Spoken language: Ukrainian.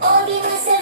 Обіймися